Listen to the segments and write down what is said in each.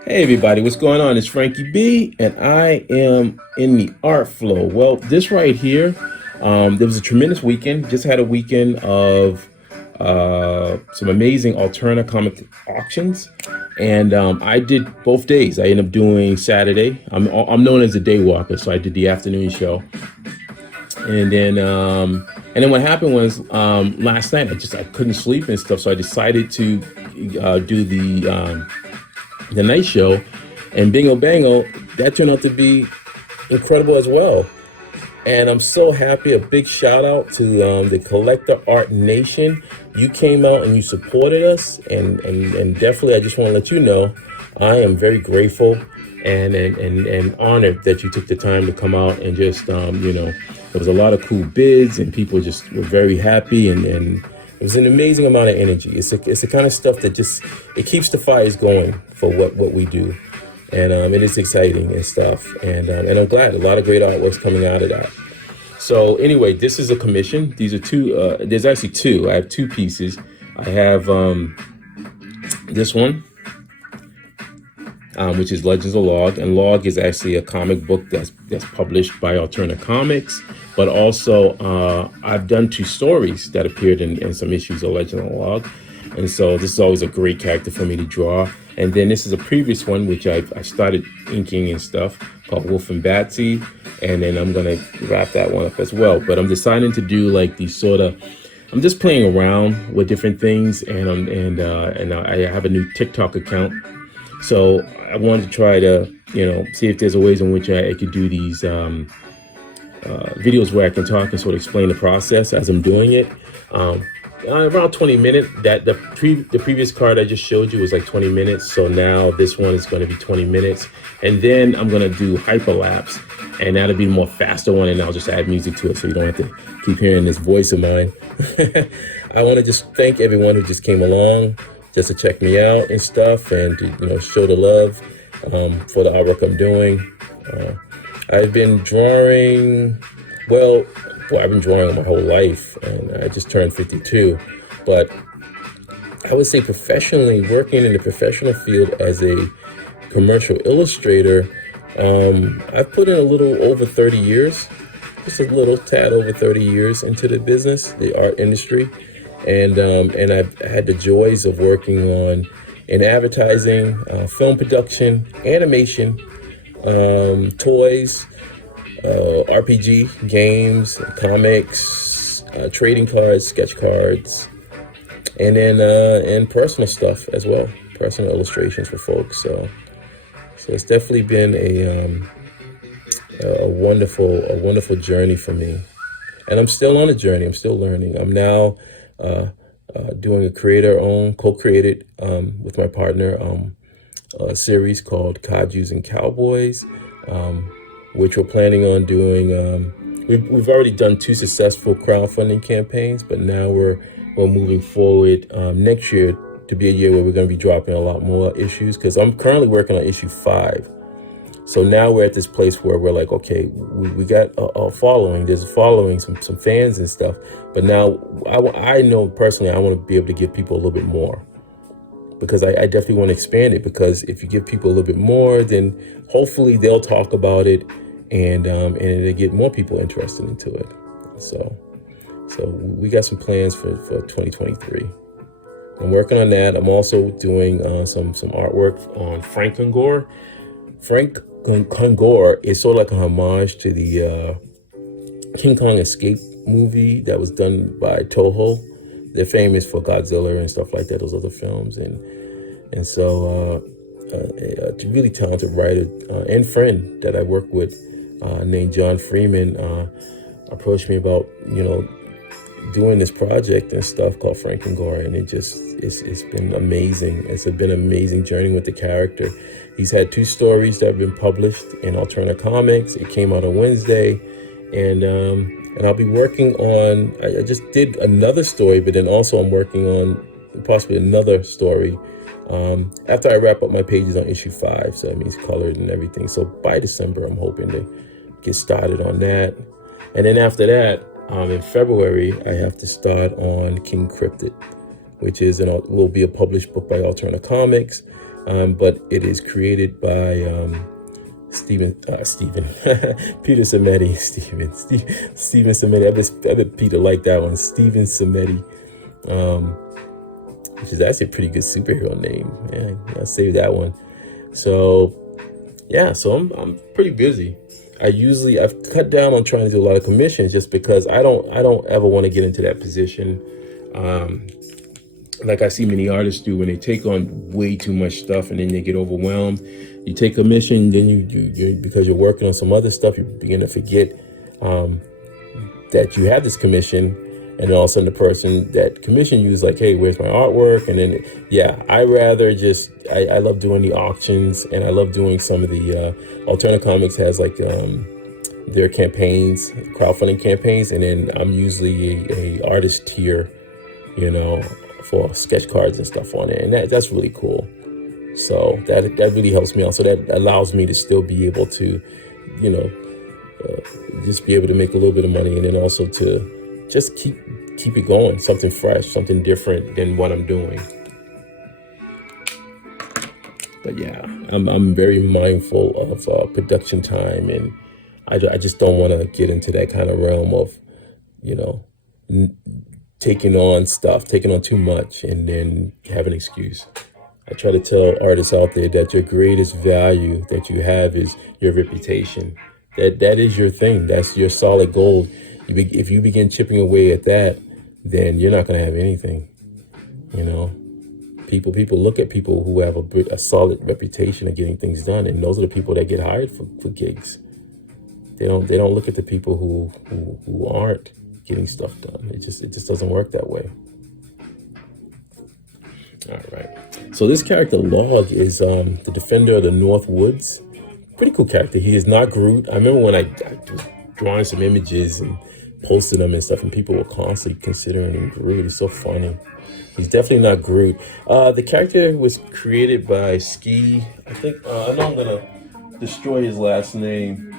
Hey everybody, what's going on? It's Frankie B, and I am in the art flow. Well, this right here, there was a tremendous weekend. Just had a weekend of some amazing Alterna comic auctions, and I did both days. I ended up doing Saturday. I'm known as a day walker, so I did the afternoon show, and then what happened was last night I couldn't sleep and stuff, so I decided to do the night show, and bingo bango, that turned out to be incredible as well. And I'm so happy. A big shout out to the Collector Art Nation. You came out and you supported us, and definitely I just want to let you know I am very grateful and honored that you took the time to come out and just there was a lot of cool bids and people just were very happy, and it was an amazing amount of energy. It's the kind of stuff that just it keeps the fires going for what we do, and it is exciting and stuff. And I'm glad a lot of great artwork's coming out of that. So anyway, this is a commission. These are two. There's actually two. I have two pieces. I have this one, which is Legends of Log, and Log is actually a comic book that's published by Alterna Comics. But also, I've done two stories that appeared in some issues of Legend of Log, and so this is always a great character for me to draw. And then this is a previous one which I started inking and stuff, called Wulf and Batsy, and then I'm gonna wrap that one up as well. But I'm deciding to do like these sort of, I'm just playing around with different things, and I have a new TikTok account. So I wanted to try to, see if there's a ways in which I could do these videos where I can talk and sort of explain the process as I'm doing it. Around 20 minutes. The previous card I just showed you was like 20 minutes. So now this one is going to be 20 minutes. And then I'm going to do hyperlapse, and that'll be the more faster one. And I'll just add music to it so you don't have to keep hearing this voice of mine. I want to just thank everyone who just came along just to check me out and stuff, and to, show the love for the artwork I'm doing. I've been drawing, well, I've been drawing my whole life, and I just turned 52. But I would say professionally, working in the professional field as a commercial illustrator, I've put in a little over 30 years, just a little tad over 30 years into the business, the art industry. And I've had the joys of working in advertising, film production, animation, toys, RPG, games, comics, trading cards, sketch cards, and then and personal stuff as well, personal illustrations for folks. So it's definitely been a wonderful journey for me, and I'm still on a journey. I'm still learning. I'm now doing a co-created with my partner, a series called Kajus and Cowboys, which we're planning on doing. We've already done two successful crowdfunding campaigns, but now we're moving forward next year to be a year where we're going to be dropping a lot more issues, because I'm currently working on issue 5. So now we're at this place where we're like, okay, we got a following. There's a following, some fans and stuff. But now I know personally I want to be able to give people a little bit more, because I definitely want to expand it. Because if you give people a little bit more, then hopefully they'll talk about it, and they get more people interested into it. So we got some plans for 2023. I'm working on that. I'm also doing some artwork on Frank Kangor. Frank Kangor is sort of like a homage to the King Kong Escape movie that was done by Toho. They're famous for Godzilla and stuff like that, those other films. And so a really talented writer and friend that I work with named John Freeman approached me about, doing this project and stuff called Frank Kangor, and it's been amazing. It's been an amazing journey with the character. He's had 2 stories that have been published in Alterna Comics. It came out on Wednesday, and I'll be working on. I just did another story, but then also I'm working on possibly another story after I wrap up my pages on issue 5. So that means colored and everything. So by December, I'm hoping to get started on that, and then after that, in February, I have to start on King Cryptid, which will be a published book by Alterna Comics. but it is created by Peter Samedi. Steven Samedi. I bet Peter liked that one. Steven Samedi, which is actually a pretty good superhero name. Yeah, I saved that one. So yeah, so I'm pretty busy. I've cut down on trying to do a lot of commissions just because I don't ever want to get into that position. Like I see many artists do when they take on way too much stuff and then they get overwhelmed. You take a commission, then you because you're working on some other stuff, you begin to forget that you have this commission, and then all of a sudden the person that commissioned you is like, hey, where's my artwork? And then I love doing the auctions, and I love doing some of the Alternative Comics has like their campaigns, crowdfunding campaigns, and then I'm usually a artist tier, for sketch cards and stuff on it, and that's really cool. So that really helps me out. So that allows me to still be able to, just be able to make a little bit of money, and then also to just keep it going, something fresh, something different than what I'm doing. But yeah, I'm very mindful of production time, and I just don't want to get into that kind of realm of, taking on too much and then have an excuse. I try to tell artists out there that your greatest value that you have is your reputation. That is your thing. That's your solid gold. If you begin chipping away at that, then you're not going to have anything. People look at people who have a solid reputation of getting things done, and those are the people that get hired for gigs. They don't look at the people who aren't getting stuff done. It just doesn't work that way. All right. So this character Log is the Defender of the North Woods. Pretty cool character. He is not Groot. I remember when I was drawing some images and posted them and stuff, and people were constantly considering him Groot. He's so funny. He's definitely not Groot. The character was created by Ski. I think I know I'm gonna destroy his last name.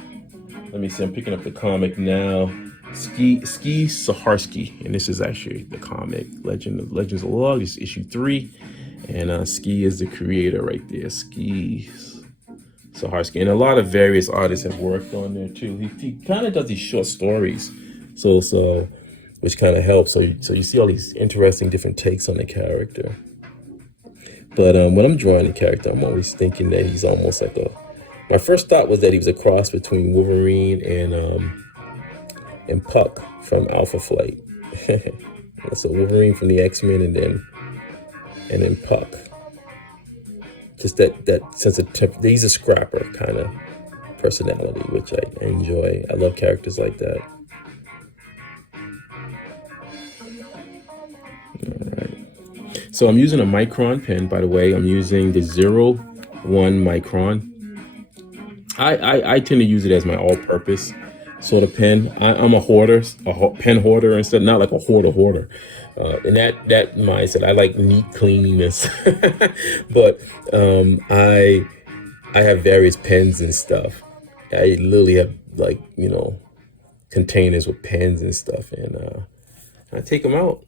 Let me see. I'm picking up the comic now. Ski Saharsky, and this is actually the comic Legends of Log. This is issue 3, and Ski is the creator right there. Ski Saharsky, and a lot of various artists have worked on there too. He kind of does these short stories, so which kind of helps. So you see all these interesting different takes on the character. But when I'm drawing the character, I'm always thinking that he's almost like my first thought was that he was a cross between Wolverine and Puck from Alpha Flight. So Wolverine from the X-Men, and then Puck. Just that sense of he's a scrapper kind of personality, which I enjoy. I love characters like that. All right. So I'm using a Micron pen, by the way. I'm using the 01 Micron. I tend to use it as my all-purpose sort of pen. I'm a hoarder, pen hoarder instead, not like a hoarder. And that mindset, I like neat cleanliness. But I have various pens and stuff. I literally have containers with pens and stuff, and I take them out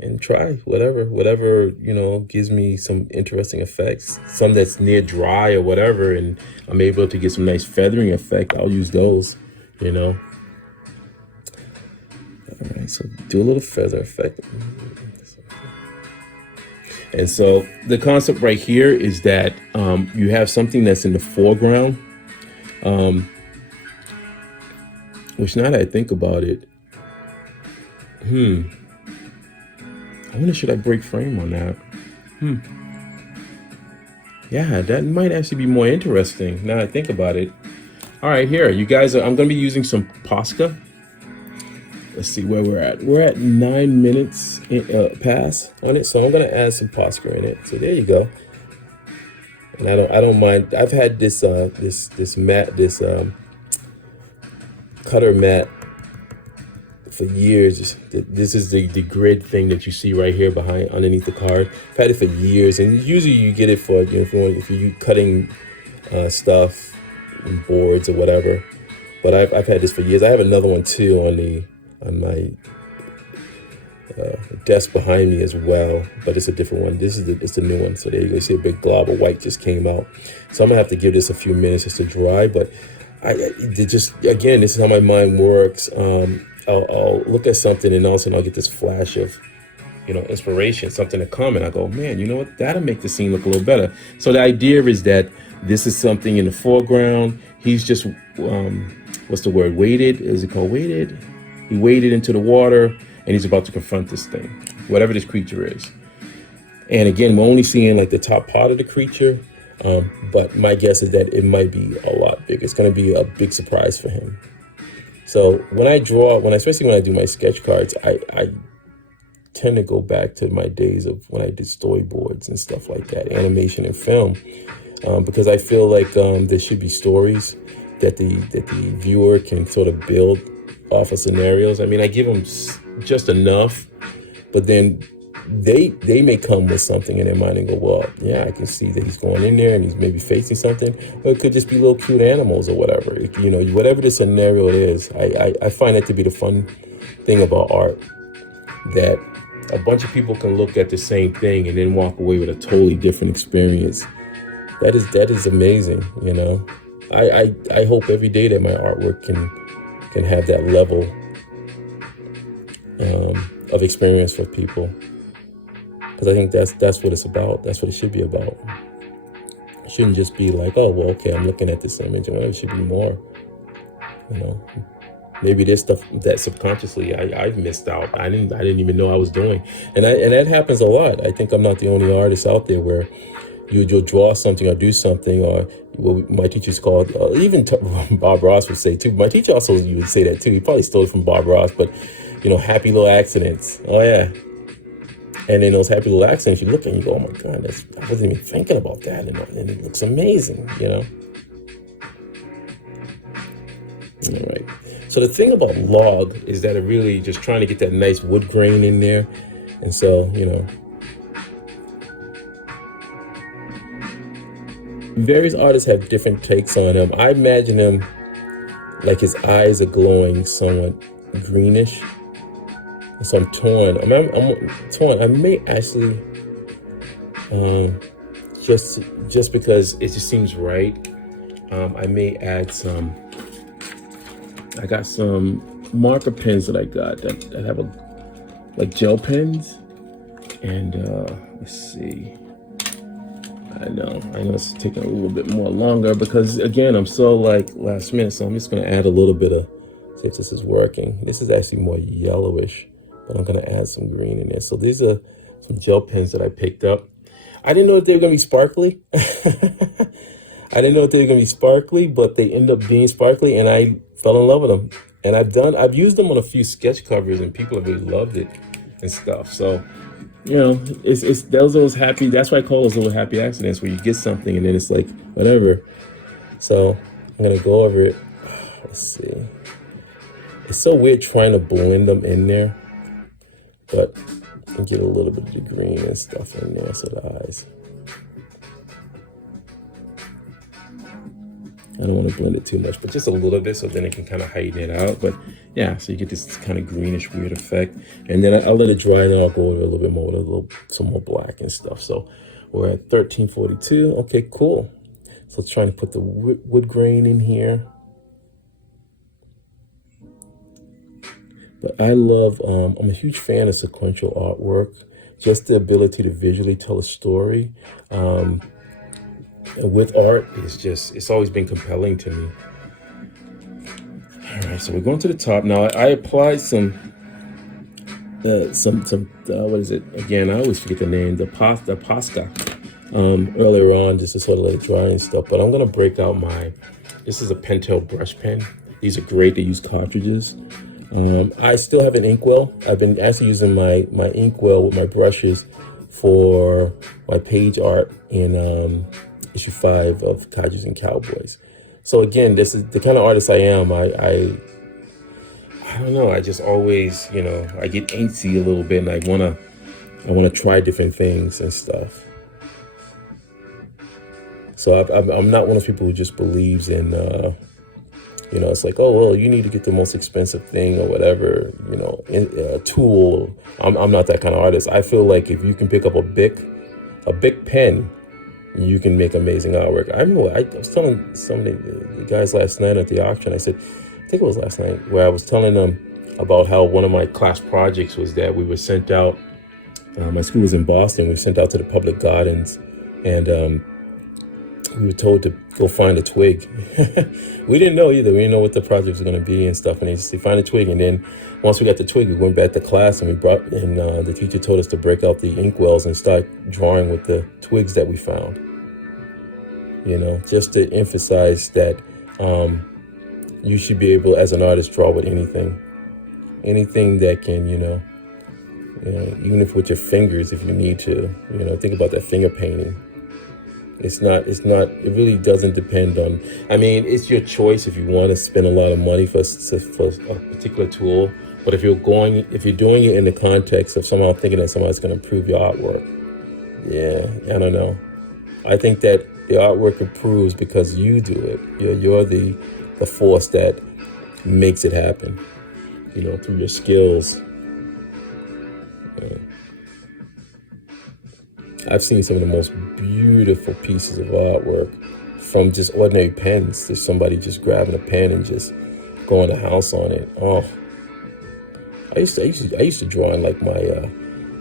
and try whatever gives me some interesting effects. Some that's near dry or whatever, and I'm able to get some nice feathering effect. I'll use those. All right, so do a little feather effect. And so the concept right here is that you have something that's in the foreground, which now that I think about it, I wonder, should I break frame on that? Yeah, that might actually be more interesting now that I think about it. All right, here, you guys, I'm going to be using some Posca. Let's see where we're at. We're at 9 minutes past on it, so I'm going to add some Posca in it. So there you go. And I don't mind. I've had this cutter mat for years. This is the grid thing that you see right here underneath the card. I've had it for years, and usually you get it for if you're cutting stuff, boards or whatever. But I've had this for years. I have another one too on my desk behind me as well, but it's a different one. This is it's a new one. So there you go. You see a big glob of white just came out. So I'm gonna have to give this a few minutes just to dry. But just again, this is how my mind works. I'll look at something and all of a sudden I'll get this flash of, inspiration, something to comment. I go, man, you know what? That'll make the scene look a little better. So the idea is that this is something in the foreground. He's just, what's the word? Waded? Is it called waded? He waded into the water and he's about to confront this thing, whatever this creature is. And again, we're only seeing like the top part of the creature. But my guess is that it might be a lot bigger. It's going to be a big surprise for him. So when I draw, especially when I do my sketch cards, I tend to go back to my days of when I did storyboards and stuff like that, animation and film, because I feel like there should be stories that the viewer can sort of build off of scenarios. I mean, I give them just enough, but then they may come with something in their mind and go, well, yeah, I can see that he's going in there and he's maybe facing something, or it could just be little cute animals or whatever. Whatever the scenario it is, I find that to be the fun thing about art, that a bunch of people can look at the same thing and then walk away with a totally different experience. That is amazing. I hope every day that my artwork can have that level of experience for people, because I think that's what it's about. That's what it should be about. It shouldn't just be like, oh, well, okay, I'm looking at this image, and it should be more. Maybe there's stuff that subconsciously I've missed out. I didn't even know I was doing, and that happens a lot. I think I'm not the only artist out there where you'll draw something or do something, or what my teachers called, even Bob Ross would say too. My teacher also would say that too. He probably stole it from Bob Ross, but happy little accidents. Oh yeah. And in those happy little accidents, you look and you go, oh my God, I wasn't even thinking about that, and it looks amazing, All right. So the thing about log is that it really just trying to get that nice wood grain in there. And so, various artists have different takes on him. I imagine him like his eyes are glowing somewhat greenish. So I'm torn. I'm torn. I may actually, just because it just seems right, I may add some. I got some marker pens that I got that have like gel pens, and let's see. I know it's taking a little bit more longer because again I'm so like last minute, so I'm just gonna add a little bit of, see if this is working. This is actually more yellowish, but I'm gonna add some green in there. So these are some gel pens that I picked up. I didn't know if they were gonna be sparkly. I didn't know if they were gonna be sparkly, but they end up being sparkly, and I fell in love with them. And I've used them on a few sketch covers, and people have really loved it and stuff. So, it's those happy. That's why I call those little happy accidents, where you get something and then it's like whatever. So I'm gonna go over it. Let's see. It's so weird trying to blend them in there, but I get a little bit of the green and stuff in there, so the eyes. I don't want to blend it too much, but just a little bit, so then it can kind of heighten it out. But yeah, so you get this kind of greenish weird effect. And then I'll let it dry, and then I'll go over a little bit more with some more black and stuff. So we're at 1342. Okay, cool. So let's try to put the wood grain in here. But I love, I'm a huge fan of sequential artwork. Just the ability to visually tell a story. With art, it's always been compelling to me. All right, so we're going to the top now. I applied some what is it again? I always forget the name. The Posca earlier on, just to sort of let it dry and stuff. But I'm gonna break out this is a Pentel brush pen. These are great to use cartridges. I still have an inkwell. I've been actually using my inkwell with my brushes for my page art in issue 5 of Codgers and Cowboys. So again, this is the kind of artist I am. I don't know. I just always, I get antsy a little bit, and I wanna try different things and stuff. So I'm not one of those people who just believes in You know, it's like, oh, well, you need to get the most expensive thing or whatever, you know, tool. I'm not that kind of artist. I feel like if you can pick up a big pen, you can make amazing artwork. I remember I was telling some of the guys last night at the auction, I said, I think it was last night, where I was telling them about how one of my class projects was that we were sent out, my school was in Boston, we were sent out to the public gardens, and we were told to go find a twig. We didn't know either. We didn't know what the project was going to be and stuff. And they said, find a twig. And then once we got the twig, we went back to class and the teacher told us to break out the inkwells and start drawing with the twigs that we found. You know, just to emphasize that you should be able, as an artist, draw with anything that can, even if with your fingers, if you need to, think about that finger painting. It really doesn't depend on, it's your choice if you want to spend a lot of money for a particular tool. But if you're doing it in the context of somehow thinking that somebody's going to improve your artwork, yeah, I don't know. I think that the artwork improves because you do it. You're the force that makes it happen, through your skills. I've seen some of the most beautiful pieces of artwork from just ordinary pens. There's somebody just grabbing a pen and just going to house on it. Oh, I used to draw in like my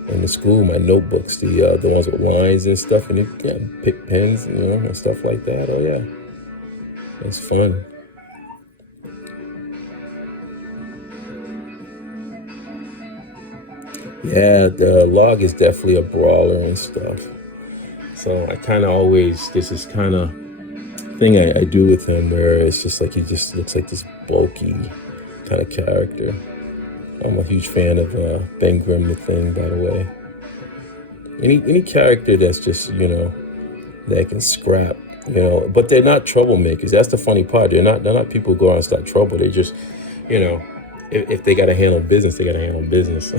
in the school, my notebooks, the ones with lines and stuff, and pick pens, and stuff like that. Oh yeah, it's fun. Yeah, the log is definitely a brawler and stuff. So I kind of always, this is kind of thing I do with him where it's just like, he just looks like this bulky kind of character. I'm a huge fan of Ben Grimm the Thing, by the way. Any character that's just, that can scrap, but they're not troublemakers. That's the funny part. They're not people who go out and start trouble. They just, if they got to handle business, they got to handle business.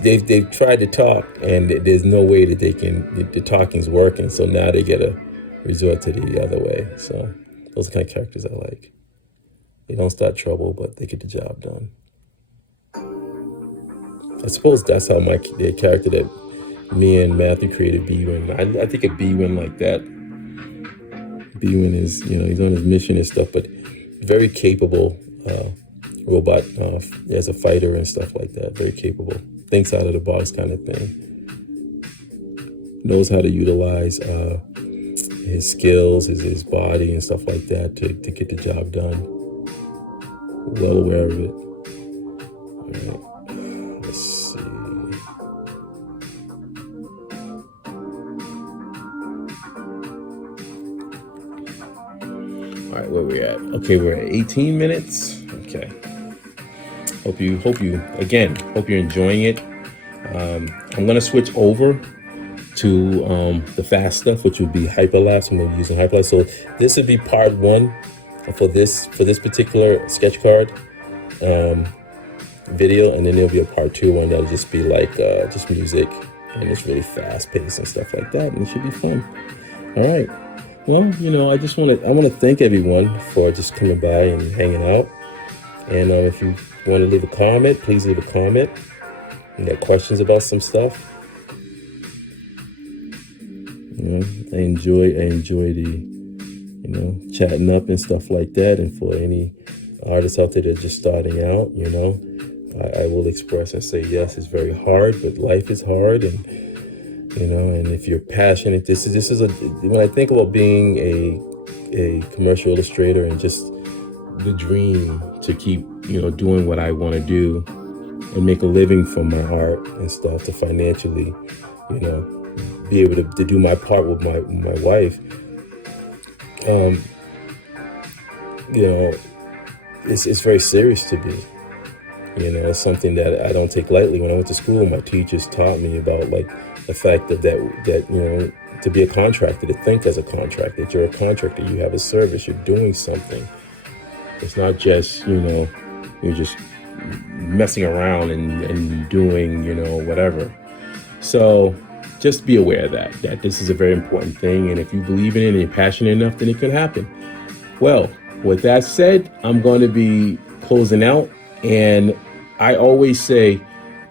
They've tried to talk, and there's no way that the talking's working. So now they get to resort to the other way. So those are the kind of characters I like. They don't start trouble, but they get the job done. I suppose that's how the character that me and Matthew created, B-Win. I think of B-Win like that. B-Win is, he's on his mission and stuff, but very capable robot as a fighter and stuff like that. Very capable. Thinks out of the box kind of thing. Knows how to utilize his skills, his body and stuff like that to get the job done. Well aware of it. All right. Let's see. All right, where we at? Okay, we're at 18 minutes. Okay. Hope you're enjoying it. I'm gonna switch over to the fast stuff, which would be HYPERLAPSE. I'm gonna be using HYPERLAPSE. So this would be part one for this particular sketch card video, and then there'll be a part two one that'll just be like just music, and it's really fast paced and stuff like that, and it should be fun. All right. Well, I want to thank everyone for just coming by and hanging out. And if you want to leave a comment, please leave a comment. You got questions about some stuff. I enjoy the, chatting up and stuff like that. And for any artists out there that are just starting out, I will express and say, yes, it's very hard, but life is hard. And and if you're passionate, this is when I think about being a commercial illustrator and just the dream to keep, doing what I want to do and make a living from my art and stuff, to financially, be able to do my part with my wife. It's very serious to me. It's something that I don't take lightly. When I went to school, my teachers taught me about the fact that to be a contractor, to think as a contractor, that you're a contractor, you have a service, you're doing something. It's not just, you're just messing around and doing, whatever. So just be aware that this is a very important thing. And if you believe in it and you're passionate enough, then it can happen. Well, with that said, I'm going to be closing out, and I always say,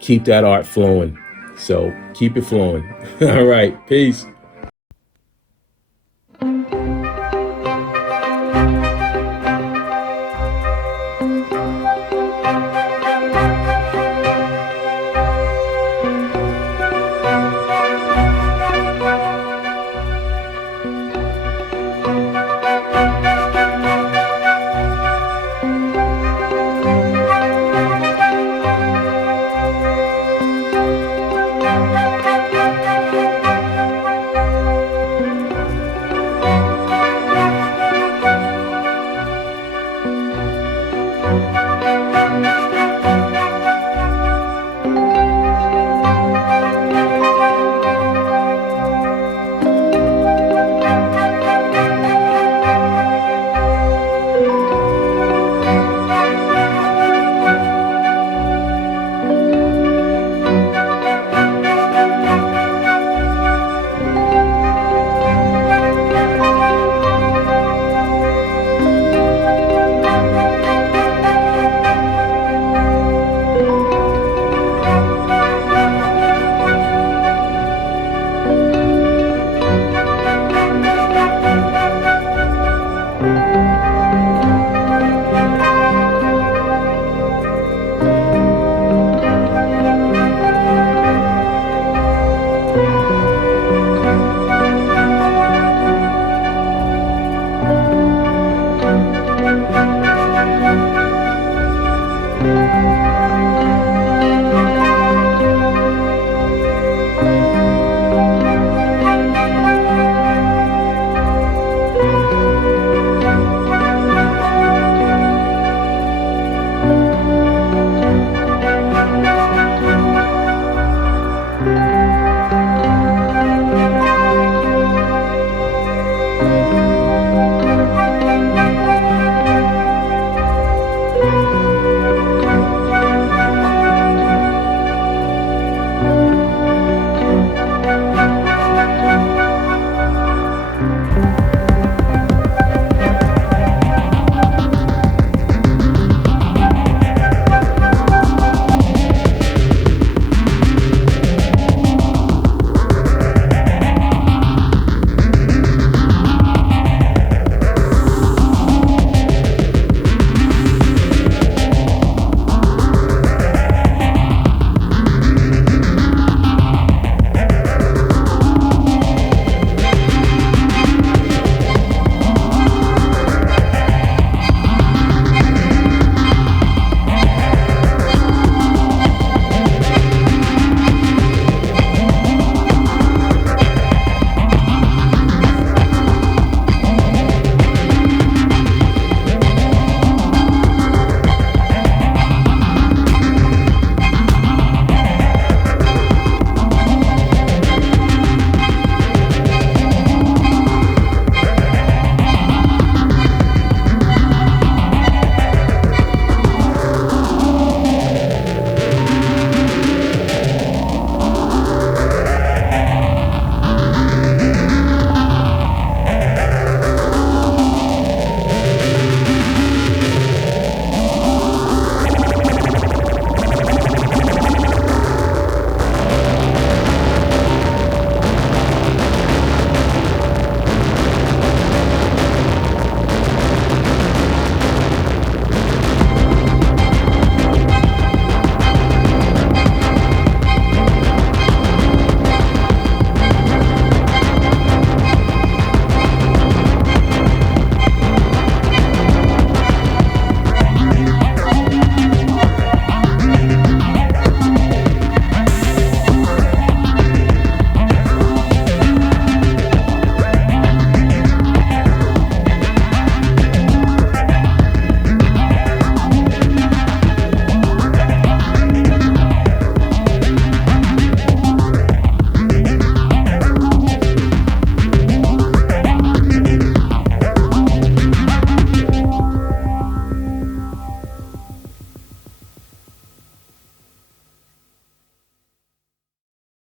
keep that art flowing. So keep it flowing. All right, peace.